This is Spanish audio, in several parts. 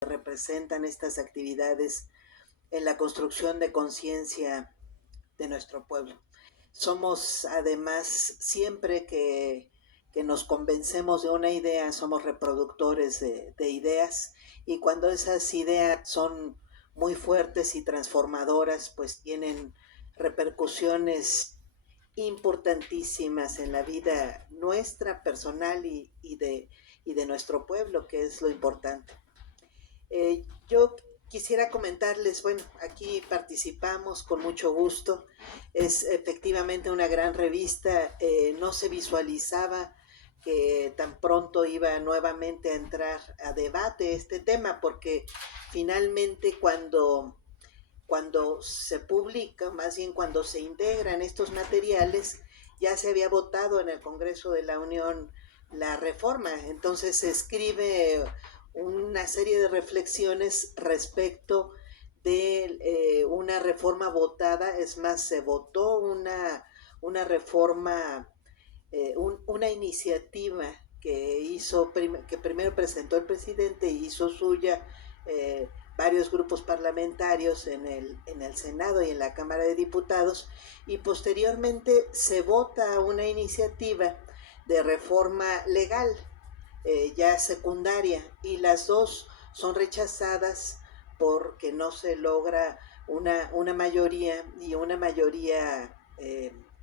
representan estas actividades en la construcción de conciencia de nuestro pueblo. Somos además, siempre que nos convencemos de una idea, somos reproductores de ideas, y cuando esas ideas son muy fuertes y transformadoras, pues tienen repercusiones importantísimas en la vida nuestra personal y de nuestro pueblo, que es lo importante. Yo quisiera comentarles, bueno, aquí participamos con mucho gusto, es efectivamente una gran revista, no se visualizaba que tan pronto iba nuevamente a entrar a debate este tema, porque finalmente cuando se publica, más bien cuando se integran estos materiales, ya se había votado en el Congreso de la Unión la reforma, entonces se escribe una serie de reflexiones respecto de una reforma votada. Es más, se votó una reforma, una iniciativa que primero presentó el presidente y hizo suya varios grupos parlamentarios en el Senado y en la Cámara de Diputados, y posteriormente se vota una iniciativa de reforma legal ya secundaria, y las dos son rechazadas porque no se logra una mayoría, y una mayoría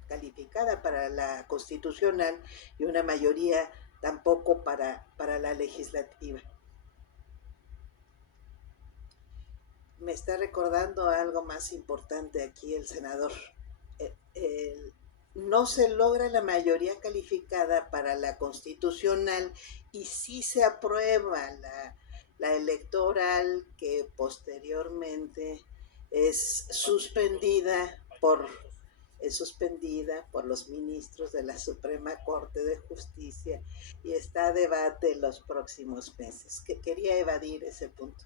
calificada para la constitucional, y una mayoría tampoco para la legislativa. Me está recordando algo más importante aquí el senador. No se logra la mayoría calificada para la constitucional, y sí se aprueba la electoral, que posteriormente es suspendida por los ministros de la Suprema Corte de Justicia, y está a debate en los próximos meses. Quería evadir ese punto.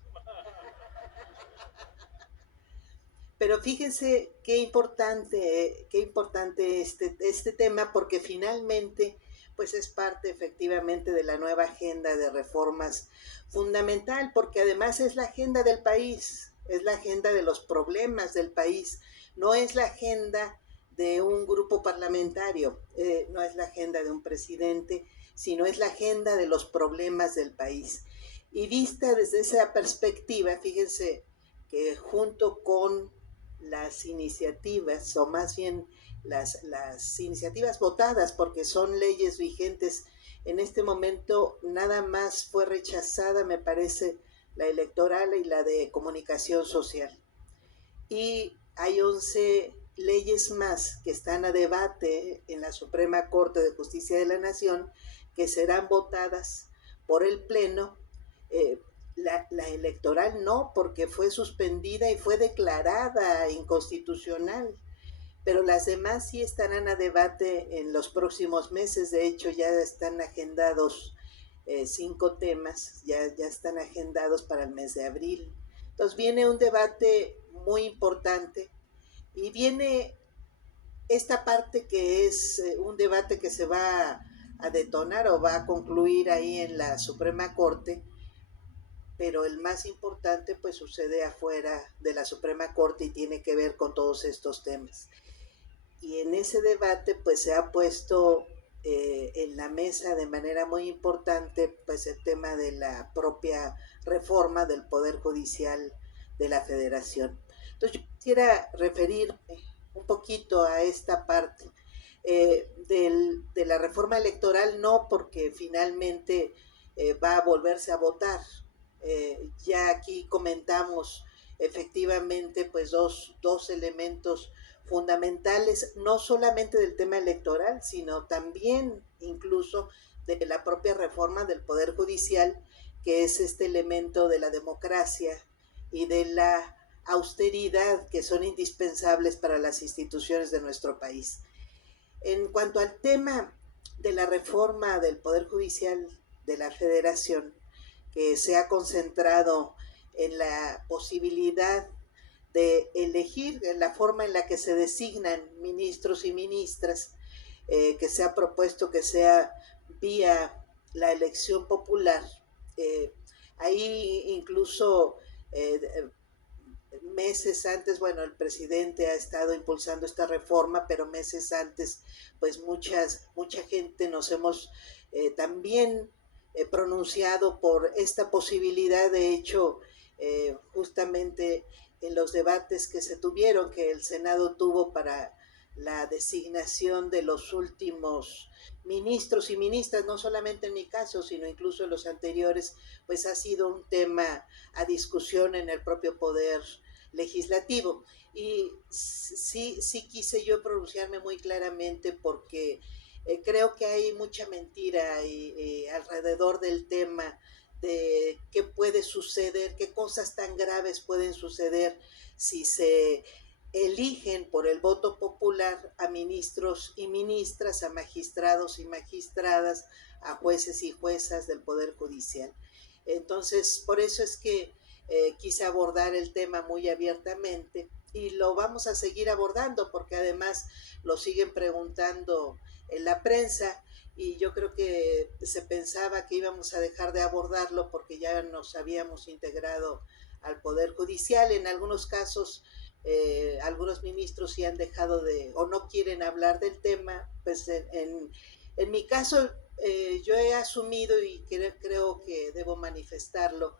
Pero fíjense qué importante este tema, porque finalmente pues es parte efectivamente de la nueva agenda de reformas fundamental, porque además es la agenda del país, es la agenda de los problemas del país, no es la agenda de un grupo parlamentario, no es la agenda de un presidente, sino es la agenda de los problemas del país. Y vista desde esa perspectiva, fíjense que junto con las iniciativas, o más bien las iniciativas votadas, porque son leyes vigentes en este momento, nada más fue rechazada, me parece, la electoral y la de comunicación social. Y hay 11 leyes más que están a debate en la Suprema Corte de Justicia de la Nación, que serán votadas por el Pleno. La electoral no, porque fue suspendida y fue declarada inconstitucional, pero las demás sí estarán a debate en los próximos meses. De hecho, ya están agendados 5 temas, ya están agendados para el mes de abril. Entonces viene un debate muy importante, y viene esta parte que es un debate que se va a detonar o va a concluir ahí en la Suprema Corte, pero el más importante pues sucede afuera de la Suprema Corte, y tiene que ver con todos estos temas. Y en ese debate pues se ha puesto en la mesa de manera muy importante pues el tema de la propia reforma del Poder Judicial de la Federación. Entonces yo quisiera referirme un poquito a esta parte de la reforma electoral, no porque finalmente va a volverse a votar. Ya aquí comentamos efectivamente pues dos elementos fundamentales, no solamente del tema electoral, sino también incluso de la propia reforma del Poder Judicial, que es este elemento de la democracia y de la austeridad que son indispensables para las instituciones de nuestro país. En cuanto al tema de la reforma del Poder Judicial de la Federación, que se ha concentrado en la posibilidad de elegir la forma en la que se designan ministros y ministras, que se ha propuesto que sea vía la elección popular. Ahí incluso meses antes, bueno, el presidente ha estado impulsando esta reforma, pero meses antes, pues mucha gente nos hemos también pronunciado por esta posibilidad. De hecho, justamente en los debates que se tuvieron, que el Senado tuvo para la designación de los últimos ministros y ministras, no solamente en mi caso, sino incluso en los anteriores, pues ha sido un tema a discusión en el propio poder legislativo. Y sí quise yo pronunciarme muy claramente porque creo que hay mucha mentira alrededor del tema de qué puede suceder, qué cosas tan graves pueden suceder si se eligen por el voto popular a ministros y ministras, a magistrados y magistradas, a jueces y juezas del Poder Judicial. Entonces, por eso es que quise abordar el tema muy abiertamente y lo vamos a seguir abordando porque además lo siguen preguntando en la prensa y yo creo que se pensaba que íbamos a dejar de abordarlo porque ya nos habíamos integrado al Poder Judicial. En algunos casos, algunos ministros sí han dejado de o no quieren hablar del tema. Pues en mi caso, yo he asumido y creo que debo manifestarlo,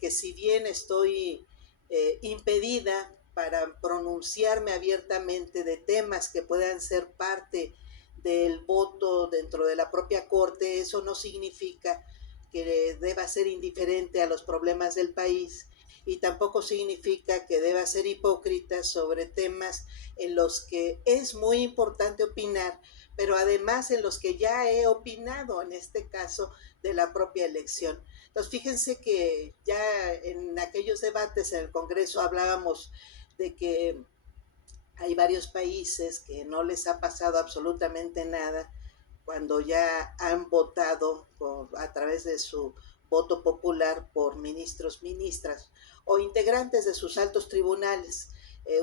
que si bien estoy impedida para pronunciarme abiertamente de temas que puedan ser parte del voto dentro de la propia Corte, eso no significa que deba ser indiferente a los problemas del país y tampoco significa que deba ser hipócrita sobre temas en los que es muy importante opinar, pero además en los que ya he opinado, en este caso de la propia elección. Entonces, fíjense que ya en aquellos debates en el Congreso hablábamos de que hay varios países que no les ha pasado absolutamente nada cuando ya han votado a través de su voto popular por ministros, ministras o integrantes de sus altos tribunales.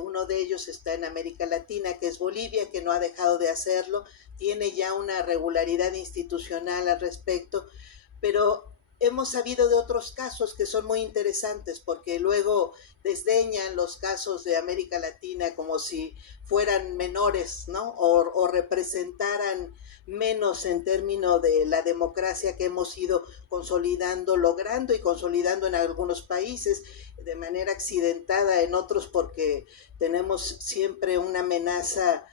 Uno de ellos está en América Latina, que es Bolivia, que no ha dejado de hacerlo, tiene ya una regularidad institucional al respecto, pero hemos sabido de otros casos que son muy interesantes porque luego desdeñan los casos de América Latina como si fueran menores, ¿no? O representaran menos en términos de la democracia que hemos ido consolidando, logrando y consolidando en algunos países de manera accidentada, en otros porque tenemos siempre una amenaza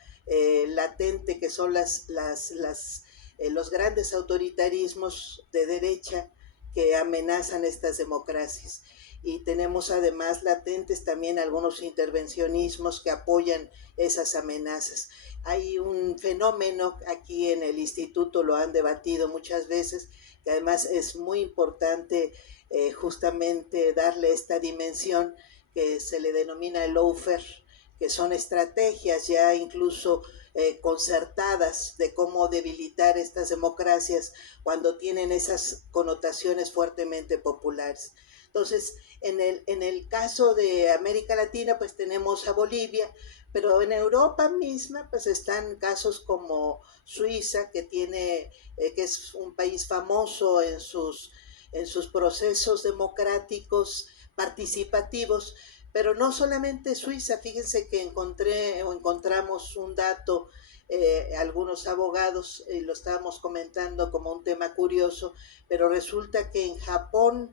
latente que son los grandes autoritarismos de derecha que amenazan estas democracias. Y tenemos además latentes también algunos intervencionismos que apoyan esas amenazas. Hay un fenómeno aquí en el instituto, lo han debatido muchas veces, que además es muy importante justamente darle esta dimensión que se le denomina el lawfare, que son estrategias ya incluso concertadas de cómo debilitar estas democracias cuando tienen esas connotaciones fuertemente populares. Entonces, en el caso de América Latina, pues tenemos a Bolivia, pero en Europa misma, pues están casos como Suiza, que es un país famoso en sus procesos democráticos participativos, pero no solamente Suiza. Fíjense que encontramos un dato, algunos abogados, lo estábamos comentando como un tema curioso, pero resulta que en Japón,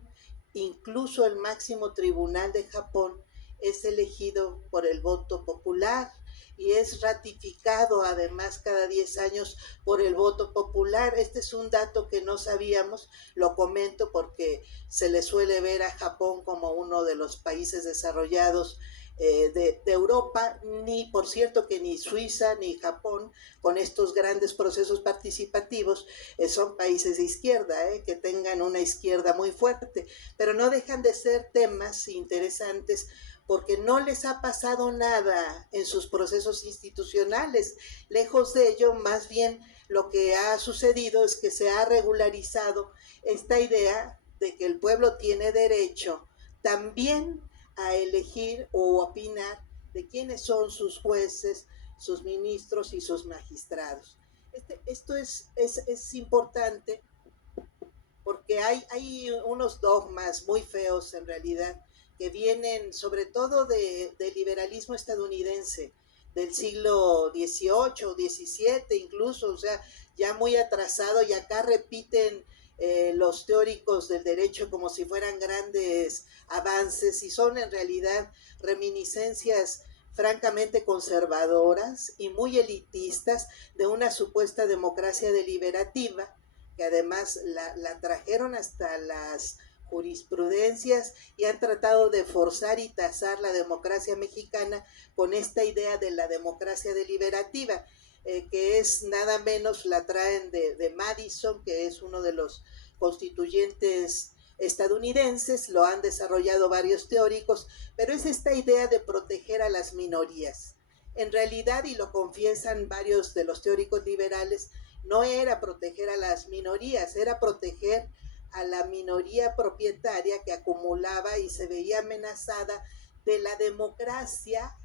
incluso el máximo tribunal de Japón es elegido por el voto popular y es ratificado además cada 10 años por el voto popular. Este es un dato que no sabíamos, lo comento porque se le suele ver a Japón como uno de los países desarrollados de Europa, ni por cierto que ni Suiza ni Japón, con estos grandes procesos participativos, son países de izquierda, que tengan una izquierda muy fuerte, pero no dejan de ser temas interesantes porque no les ha pasado nada en sus procesos institucionales. Lejos de ello, más bien lo que ha sucedido es que se ha regularizado esta idea de que el pueblo tiene derecho también a elegir o opinar de quiénes son sus jueces, sus ministros y sus magistrados. Esto es importante porque hay unos dogmas muy feos en realidad que vienen sobre todo del liberalismo estadounidense del siglo XVIII, XVII incluso, o sea, ya muy atrasado, y acá repiten los teóricos del derecho como si fueran grandes avances, y son en realidad reminiscencias francamente conservadoras y muy elitistas de una supuesta democracia deliberativa, que además la trajeron hasta las jurisprudencias y han tratado de forzar y tasar la democracia mexicana con esta idea de la democracia deliberativa, que es nada menos, la traen de Madison, que es uno de los constituyentes estadounidenses, lo han desarrollado varios teóricos, pero es esta idea de proteger a las minorías. En realidad, y lo confiesan varios de los teóricos liberales, no era proteger a las minorías, era proteger a la minoría propietaria que acumulaba y se veía amenazada de la democracia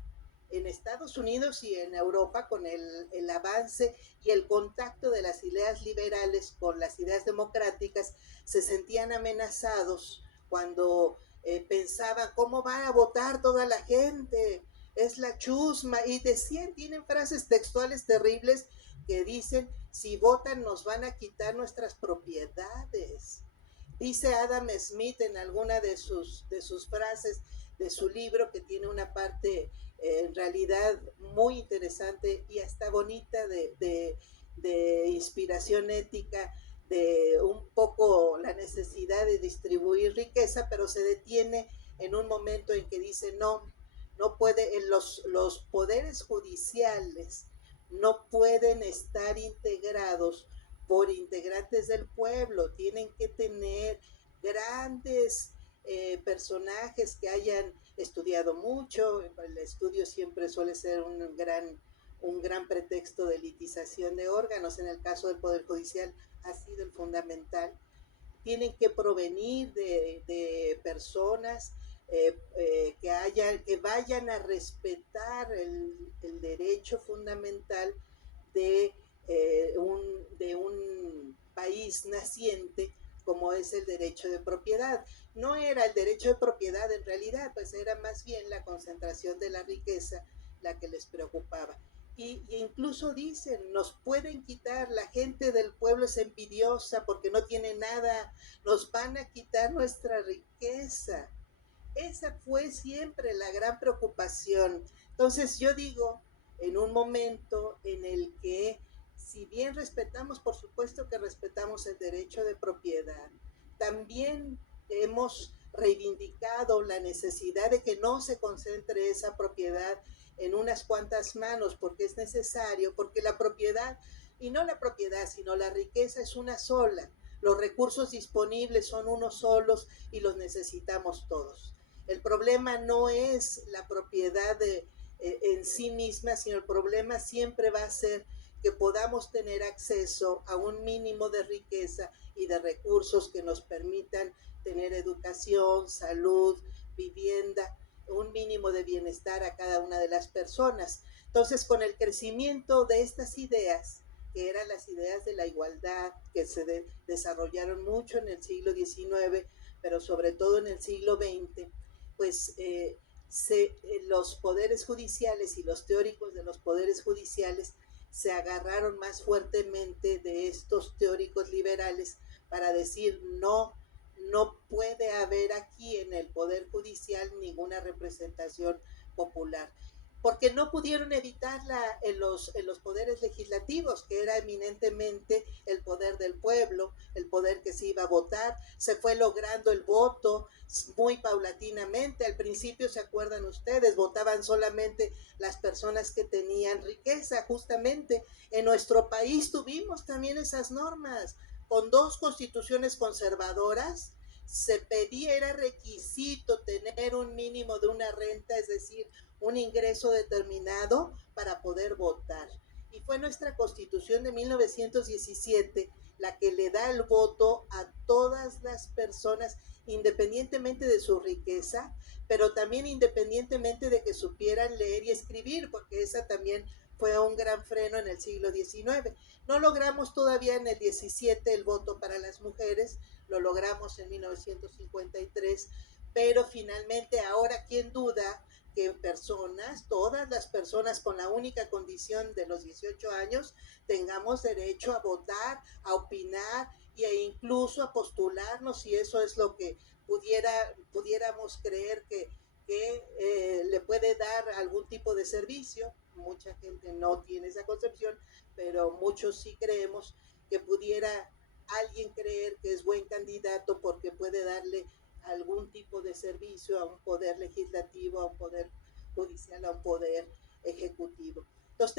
en Estados Unidos y en Europa, con el avance y el contacto de las ideas liberales con las ideas democráticas. Se sentían amenazados cuando pensaban cómo va a votar toda la gente, es la chusma, y decían, tienen frases textuales terribles que dicen, si votan nos van a quitar nuestras propiedades. Dice Adam Smith en alguna de sus frases de su libro, que tiene una parte en realidad muy interesante y hasta bonita de inspiración ética, de un poco la necesidad de distribuir riqueza, pero se detiene en un momento en que dice, no, no puede, en los poderes judiciales no pueden estar integrados por integrantes del pueblo, tienen que tener grandes personajes que hayan estudiado mucho. El estudio siempre suele ser un gran pretexto de elitización de órganos. En el caso del Poder Judicial ha sido el fundamental. Tienen que provenir de personas que vayan a respetar el derecho fundamental de, de un país naciente, como es el derecho de propiedad. No era el derecho de propiedad en realidad, pues era más bien la concentración de la riqueza la que les preocupaba. Y incluso dicen, nos pueden quitar, la gente del pueblo es envidiosa porque no tiene nada, nos van a quitar nuestra riqueza. Esa fue siempre la gran preocupación. Entonces yo digo, en un momento en el que, si bien respetamos, por supuesto que respetamos el derecho de propiedad, también hemos reivindicado la necesidad de que no se concentre esa propiedad en unas cuantas manos, porque es necesario, porque la propiedad, y no la propiedad, sino la riqueza es una sola. Los recursos disponibles son unos solos y los necesitamos todos. El problema no es la propiedad en sí misma, sino el problema siempre va a ser que podamos tener acceso a un mínimo de riqueza y de recursos que nos permitan tener educación, salud, vivienda, un mínimo de bienestar a cada una de las personas. Entonces, con el crecimiento de estas ideas, que eran las ideas de la igualdad, que se desarrollaron mucho en el siglo XIX, pero sobre todo en el siglo XX, pues los poderes judiciales y los teóricos de los poderes judiciales se agarraron más fuertemente de estos teóricos liberales para decir, no, no puede haber aquí en el Poder Judicial ninguna representación popular, porque no pudieron evitarla en los poderes legislativos, que era eminentemente el poder del pueblo, el poder que se iba a votar. Se fue logrando el voto muy paulatinamente. Al principio, se acuerdan ustedes, votaban solamente las personas que tenían riqueza. Justamente en nuestro país tuvimos también esas normas. Con dos constituciones conservadoras se pedía, era requisito tener un mínimo de una renta, es decir, un ingreso determinado para poder votar. Y fue nuestra Constitución de 1917 la que le da el voto a todas las personas, independientemente de su riqueza, pero también independientemente de que supieran leer y escribir, porque esa también fue un gran freno en el siglo XIX. No logramos todavía en el XVII el voto para las mujeres, lo logramos en 1953, pero finalmente ahora, ¿quién duda que personas, todas las personas con la única condición de los 18 años, tengamos derecho a votar, a opinar e incluso a postularnos, si eso es lo que pudiéramos creer que le puede dar algún tipo de servicio? Mucha gente no tiene esa concepción, pero muchos sí creemos que pudiera alguien creer que es buen candidato porque puede darle algún tipo de servicio a un poder legislativo, a un poder judicial, a un poder ejecutivo. Entonces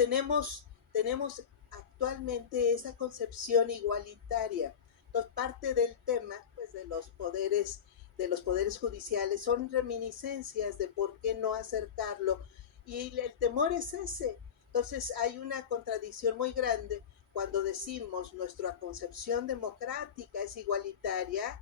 tenemos actualmente esa concepción igualitaria. Entonces parte del tema, pues, de los poderes judiciales son reminiscencias de por qué no acercarlo, y el temor es ese. Entonces hay una contradicción muy grande cuando decimos nuestra concepción democrática es igualitaria.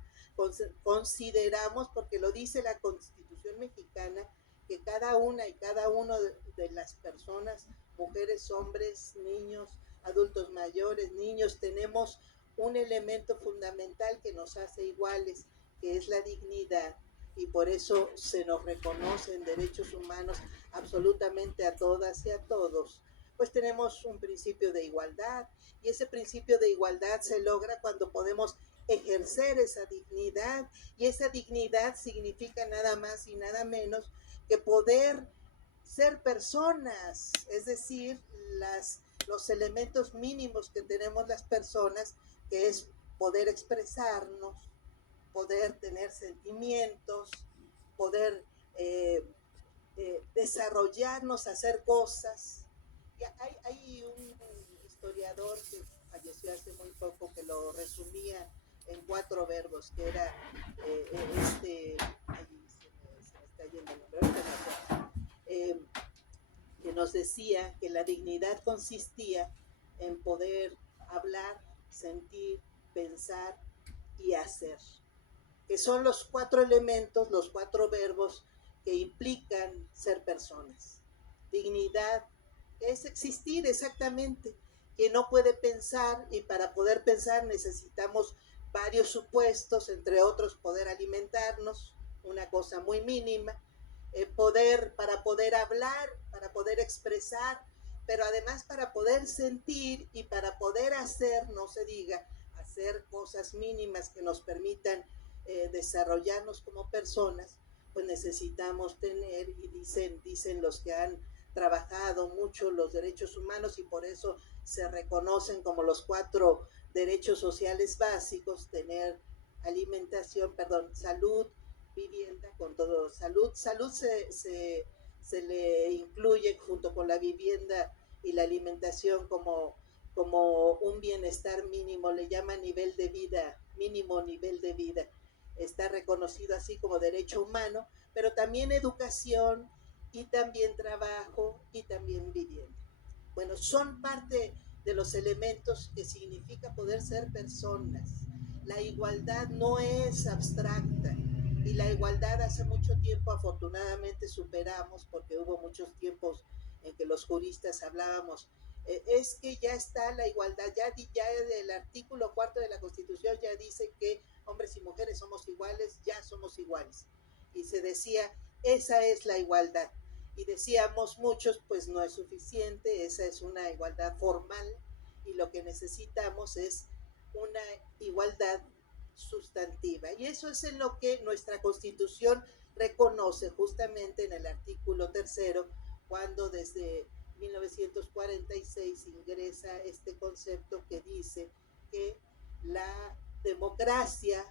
Consideramos, porque lo dice la Constitución mexicana, que cada una y cada uno de las personas, mujeres, hombres, niños, adultos mayores, niños, tenemos un elemento fundamental que nos hace iguales, que es la dignidad, y por eso se nos reconocen derechos humanos absolutamente a todas y a todos. Pues tenemos un principio de igualdad, y ese principio de igualdad se logra cuando podemos ejercer esa dignidad, y esa dignidad significa nada más y nada menos que poder ser personas, es decir, los elementos mínimos que tenemos las personas, que es poder expresarnos, poder tener sentimientos, poder desarrollarnos, hacer cosas. Y hay un historiador que falleció hace muy poco que lo resumía en 4 verbos, que era ahí se me está yendo el nombre, eh, que nos decía que la dignidad consistía en poder hablar, sentir, pensar y hacer, que son los 4 elementos, los 4 verbos que implican ser personas. Dignidad es existir exactamente, que no puede pensar, y para poder pensar necesitamos varios supuestos, entre otros poder alimentarnos, una cosa muy mínima, para poder hablar, para poder expresar, pero además para poder sentir y para poder hacer, no se diga, hacer cosas mínimas que nos permitan desarrollarnos como personas, pues necesitamos tener, y dicen los que han trabajado mucho los derechos humanos, y por eso se reconocen como los 4 derechos sociales básicos: tener alimentación, perdón, salud, vivienda, con todo, salud se le incluye junto con la vivienda y la alimentación como un bienestar mínimo, le llama nivel de vida, mínimo nivel de vida, está reconocido así como derecho humano, pero también educación, y también trabajo, y también vivienda. Bueno, son parte de los elementos que significa poder ser personas. La igualdad no es abstracta, y la igualdad hace mucho tiempo afortunadamente superamos, porque hubo muchos tiempos en que los juristas hablábamos, es que ya está la igualdad, ya el artículo 4 de la Constitución ya dice que hombres y mujeres somos iguales, ya somos iguales. Y se decía, esa es la igualdad. Y decíamos muchos, pues no es suficiente, esa es una igualdad formal, y lo que necesitamos es una igualdad sustantiva. Y eso es en lo que nuestra Constitución reconoce justamente en el artículo 3, cuando desde 1946 ingresa este concepto que dice que la democracia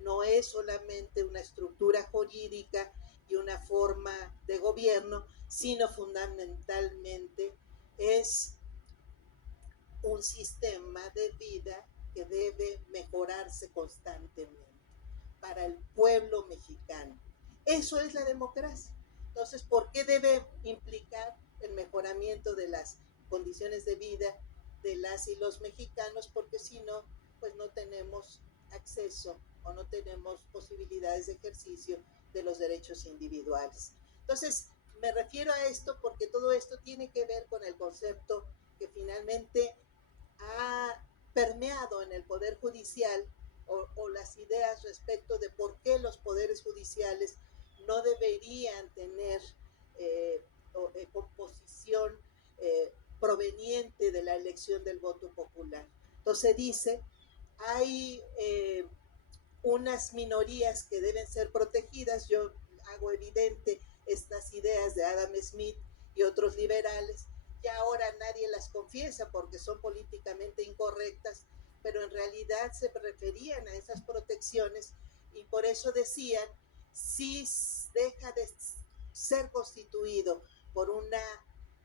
no es solamente una estructura jurídica y una forma de gobierno, sino fundamentalmente es un sistema de vida que debe mejorarse constantemente para el pueblo mexicano. Eso es la democracia. Entonces, ¿por qué debe implicar el mejoramiento de las condiciones de vida de las y los mexicanos? Porque si no, pues no tenemos acceso o no tenemos posibilidades de ejercicio de los derechos individuales. Entonces, Me refiero a esto porque todo esto tiene que ver con el concepto que finalmente ha permeado en el Poder Judicial o las ideas respecto de por qué los poderes judiciales no deberían tener composición proveniente de la elección del voto popular. Entonces dice, hay unas minorías que deben ser protegidas. Yo hago evidente estas ideas de Adam Smith y otros liberales, y ahora nadie las confiesa porque son políticamente incorrectas, pero en realidad se referían a esas protecciones y por eso decían, si deja de ser constituido por una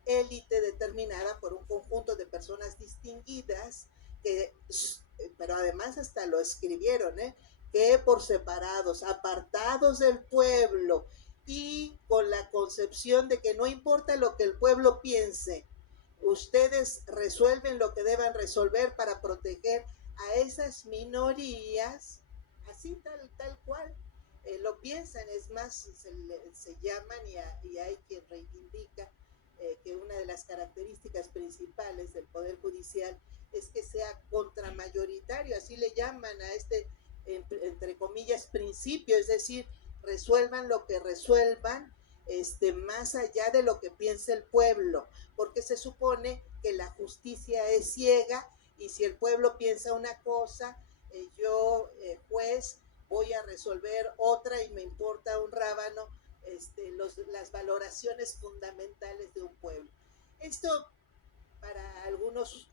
élite determinada, por un conjunto de personas distinguidas, que, pero además hasta lo escribieron, que por separados, apartados del pueblo y con la concepción de que no importa lo que el pueblo piense, ustedes resuelven lo que deban resolver para proteger a esas minorías, así tal cual. Lo piensan, es más, se llaman y hay quien reivindica que una de las características principales del Poder Judicial es que sea contramayoritario, así le llaman a este, entre comillas, principio, es decir, resuelvan lo que resuelvan, más allá de lo que piensa el pueblo, porque se supone que la justicia es ciega y si el pueblo piensa una cosa, yo, juez, voy a resolver otra y me importa un rábano las valoraciones fundamentales de un pueblo. Esto para algunos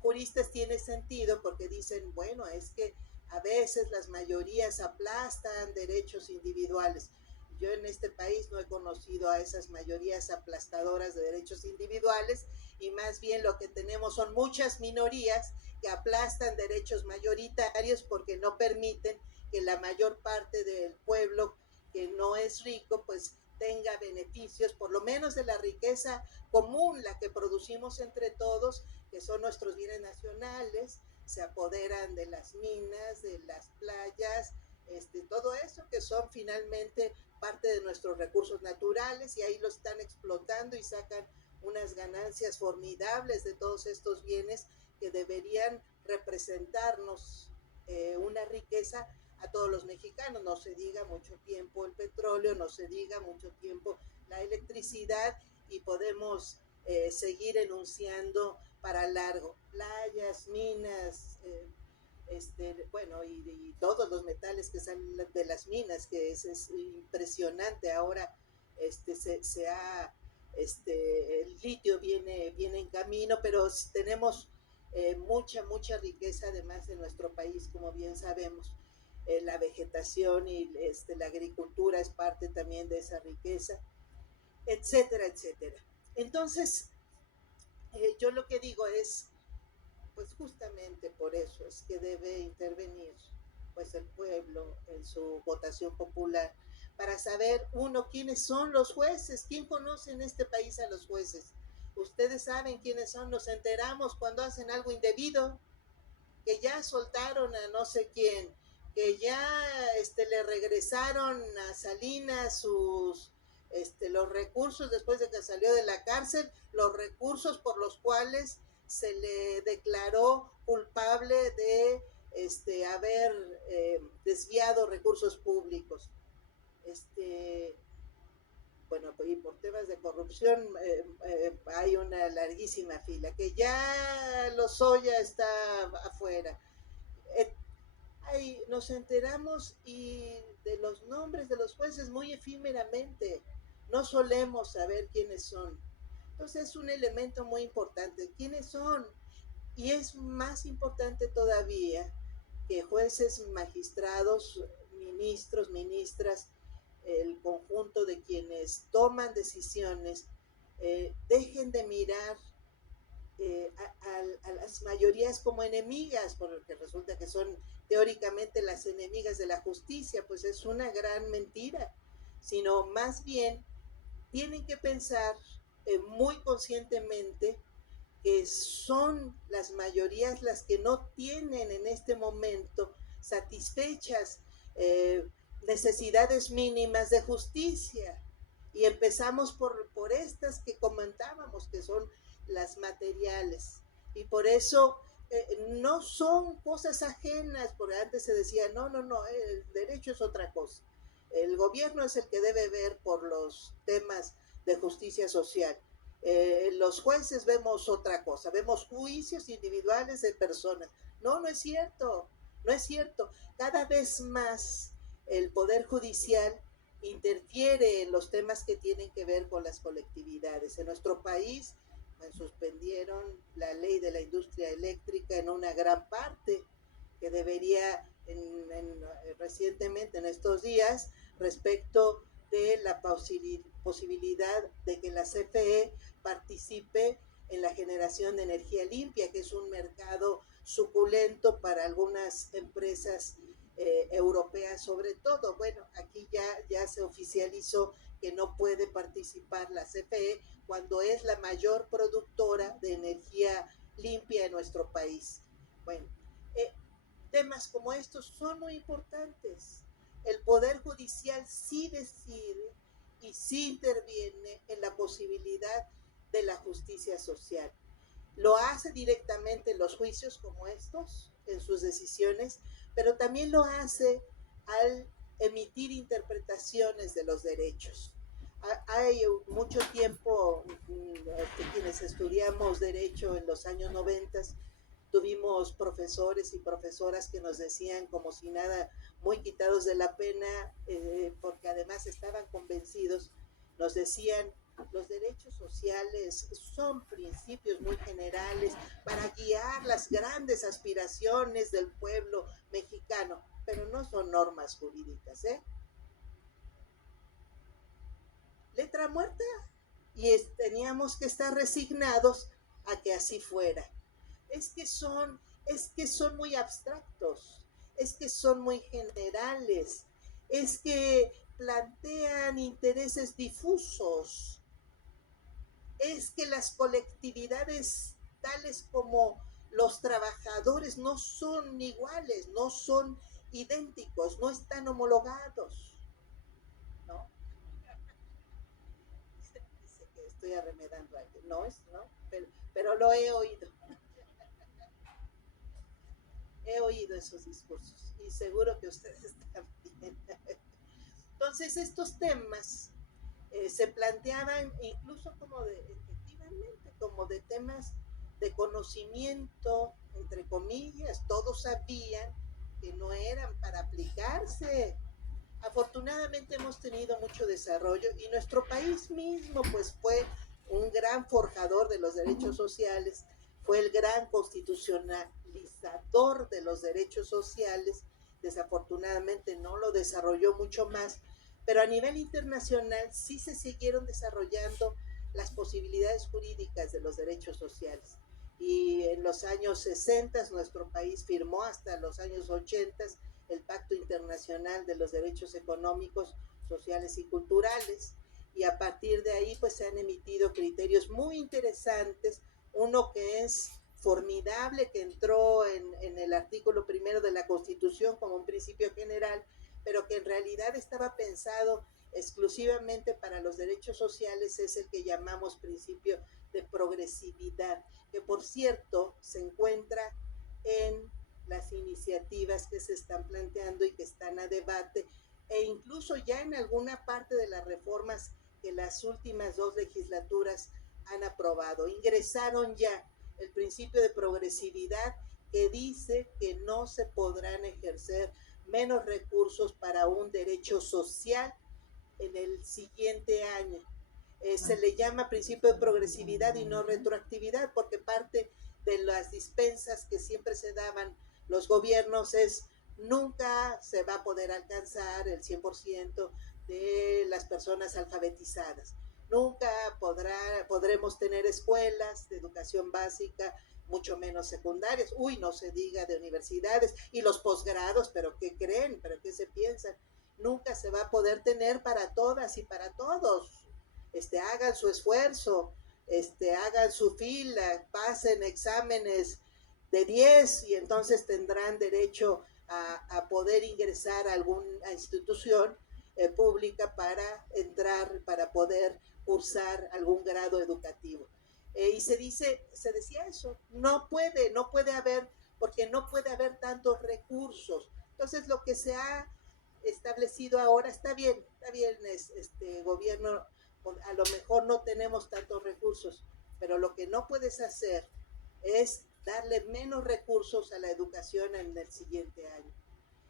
juristas tiene sentido porque dicen, bueno, es que a veces las mayorías aplastan derechos individuales. Yo en este país no he conocido a esas mayorías aplastadoras de derechos individuales y más bien lo que tenemos son muchas minorías que aplastan derechos mayoritarios porque no permiten que la mayor parte del pueblo que no es rico pues tenga beneficios, por lo menos de la riqueza común, la que producimos entre todos, que son nuestros bienes nacionales, se apoderan de las minas, de las playas, todo eso que son finalmente parte de nuestros recursos naturales y ahí lo están explotando y sacan unas ganancias formidables de todos estos bienes que deberían representarnos una riqueza a todos los mexicanos. No se diga mucho tiempo el petróleo, no se diga mucho tiempo la electricidad y podemos seguir enunciando para largo. Playas, minas, bueno, y todos los metales que salen de las minas, que es impresionante. Ahora se ha, el litio viene en camino, pero tenemos mucha riqueza además en nuestro país, como bien sabemos. La vegetación y la agricultura es parte también de esa riqueza, etcétera, etcétera. Entonces, yo lo que digo es, pues justamente por eso es que debe intervenir pues el pueblo en su votación popular para saber, uno, quiénes son los jueces, quién conoce en este país a los jueces. Ustedes saben quiénes son, nos enteramos cuando hacen algo indebido, que ya soltaron a no sé quién, que ya le regresaron a Salinas sus los recursos después de que salió de la cárcel, los recursos por los cuales se le declaró culpable de haber desviado recursos públicos. Bueno, y por temas de corrupción hay una larguísima fila, que ya Lozoya está afuera. Nos enteramos y de los nombres de los jueces muy efímeramente, no solemos saber quiénes son. Entonces es un elemento muy importante, quiénes son, y es más importante todavía que jueces, magistrados, ministros, ministras, el conjunto de quienes toman decisiones, dejen de mirar a las mayorías como enemigas, porque resulta que son teóricamente las enemigas de la justicia, pues es una gran mentira, sino más bien tienen que pensar muy conscientemente que son las mayorías las que no tienen en este momento satisfechas necesidades mínimas de justicia. Y empezamos por estas que comentábamos, que son las materiales. Y por eso no son cosas ajenas, porque antes se decía, no, no, no, el derecho es otra cosa. El gobierno es el que debe ver por los temas de justicia social. Los jueces vemos otra cosa, vemos juicios individuales de personas. No, no es cierto, no es cierto. Cada vez más el Poder Judicial interfiere en los temas que tienen que ver con las colectividades. En nuestro país suspendieron la ley de la industria eléctrica en una gran parte que debería recientemente en estos días respecto de la posibilidad de que la CFE participe en la generación de energía limpia, que es un mercado suculento para algunas empresas europeas sobre todo. Bueno, aquí ya se oficializó que no puede participar la CFE cuando es la mayor productora de energía limpia en nuestro país. Bueno, eh, temas como estos son muy importantes. El Poder Judicial sí decide y sí interviene en la posibilidad de la justicia social. Lo hace directamente en los juicios como estos, en sus decisiones, pero también lo hace al emitir interpretaciones de los derechos. Hay mucho tiempo, quienes estudiamos derecho en los años 90, tuvimos profesores y profesoras que nos decían como si nada, muy quitados de la pena, porque además estaban convencidos, nos decían, los derechos sociales son principios muy generales para guiar las grandes aspiraciones del pueblo mexicano, pero no son normas jurídicas, ¿eh? Letra muerta, y teníamos que estar resignados a que así fuera. Es que son, es que son muy abstractos, es que son muy generales, es que plantean intereses difusos, es que las colectividades tales como los trabajadores no son iguales, no son idénticos, no están homologados, ¿no? Dice que estoy arremedando a alguien, no es, ¿no? Pero lo he oído esos discursos y seguro que ustedes también. Entonces estos temas se planteaban incluso como de, efectivamente, como de temas de conocimiento, entre comillas, todos sabían que no eran para aplicarse. Afortunadamente hemos tenido mucho desarrollo y nuestro país mismo pues fue un gran forjador de los derechos sociales, fue el gran constitucionalizador de los derechos sociales, desafortunadamente no lo desarrolló mucho más, pero a nivel internacional sí se siguieron desarrollando las posibilidades jurídicas de los derechos sociales. Y en los años 60 nuestro país firmó hasta los años 80 el Pacto Internacional de los Derechos Económicos, Sociales y Culturales, y a partir de ahí pues se han emitido criterios muy interesantes, uno que es formidable, que entró en el artículo primero de la Constitución como un principio general, pero que en realidad estaba pensado exclusivamente para los derechos sociales, es el que llamamos principio de progresividad, que por cierto se encuentra en las iniciativas que se están planteando y que están a debate, e incluso ya en alguna parte de las reformas que las últimas dos legislaturas han aprobado. Ingresaron ya el principio de progresividad que dice que no se podrán ejercer menos recursos para un derecho social en el siguiente año. Se le llama principio de progresividad y no retroactividad, porque parte de las dispensas que siempre se daban los gobiernos es nunca se va a poder alcanzar el 100% de las personas alfabetizadas. Nunca podremos tener escuelas de educación básica, mucho menos secundarias. Uy, no se diga de universidades y los posgrados, pero ¿qué creen? ¿Pero qué se piensan? Nunca se va a poder tener para todas y para todos. Hagan su esfuerzo, hagan su fila, pasen exámenes de 10 y entonces tendrán derecho a poder ingresar a alguna institución, pública para entrar, para poder cursar algún grado educativo. Y se decía eso, no puede haber, porque no puede haber tantos recursos. Entonces lo que se ha establecido ahora está bien, este gobierno, a lo mejor no tenemos tantos recursos, pero lo que no puedes hacer es darle menos recursos a la educación en el siguiente año.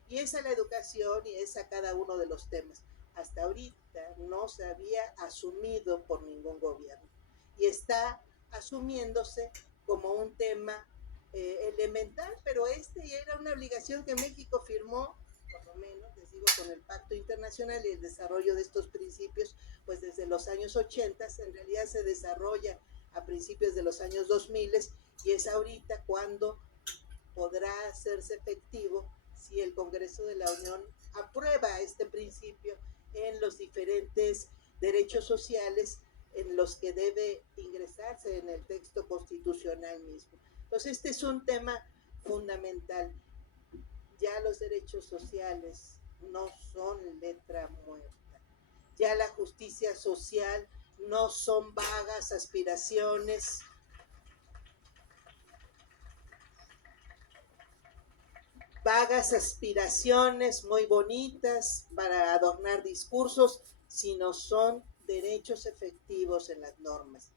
Y es a la educación y es a cada uno de los temas. Hasta ahorita no se había asumido por ningún gobierno y está asumiéndose como un tema elemental, pero era una obligación que México firmó, por lo menos, les digo, con el Pacto Internacional y el desarrollo de estos principios, pues desde los años 80, en realidad se desarrolla a principios de los años 2000 y es ahorita cuando podrá hacerse efectivo si el Congreso de la Unión aprueba este principio en los diferentes derechos sociales en los que debe ingresarse en el texto constitucional mismo. Entonces, este es un tema fundamental. Ya los derechos sociales no son letra muerta. Ya la justicia social no son vagas aspiraciones muy bonitas para adornar discursos, sino son derechos efectivos en las normas.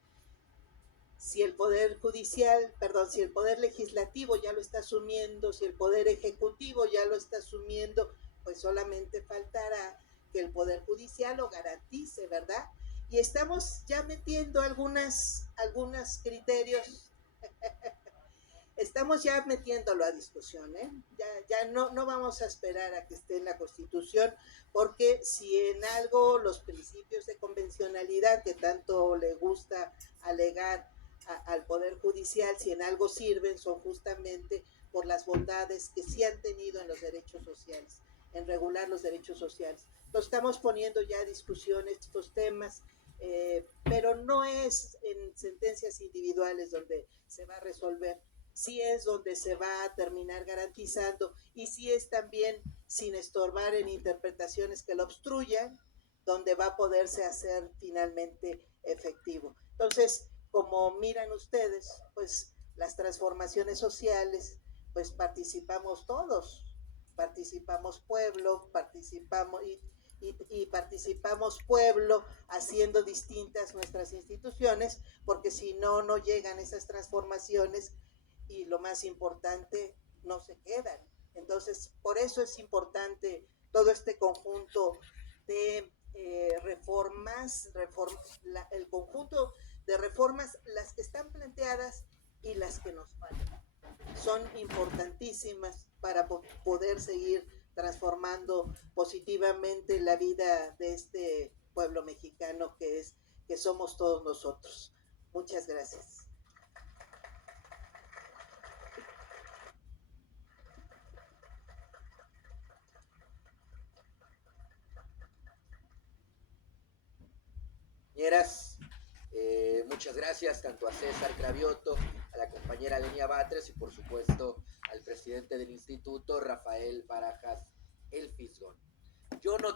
Si el Poder Judicial, perdón, si el Poder Legislativo ya lo está asumiendo, si el Poder Ejecutivo ya lo está asumiendo, pues solamente faltará que el Poder Judicial lo garantice, ¿verdad? Y estamos ya metiendo algunos criterios estamos ya metiéndolo a discusión, ¿eh? Ya no vamos a esperar a que esté en la Constitución, porque si en algo los principios de convencionalidad que tanto le gusta alegar al Poder Judicial, si en algo sirven, son justamente por las bondades que sí han tenido en los derechos sociales, en regular los derechos sociales. Lo estamos poniendo ya a discusión estos temas, pero no es en sentencias individuales donde se va a resolver, sí es donde se va a terminar garantizando y sí es también sin estorbar en interpretaciones que lo obstruyan, donde va a poderse hacer finalmente efectivo. Entonces, como miran ustedes, pues las transformaciones sociales, pues participamos todos, participamos pueblo, y participamos pueblo haciendo distintas nuestras instituciones, porque si no, no llegan esas transformaciones y lo más importante, no se quedan. Entonces, por eso es importante todo este conjunto de el conjunto de reformas, las que están planteadas y las que nos faltan. Son importantísimas para poder seguir transformando positivamente la vida de este pueblo mexicano que somos todos nosotros. Muchas gracias. Compañeras, muchas gracias tanto a César Cravioto, a la compañera Lenia Batres y por supuesto al presidente del instituto, Rafael Barajas El Fisgón. Yo no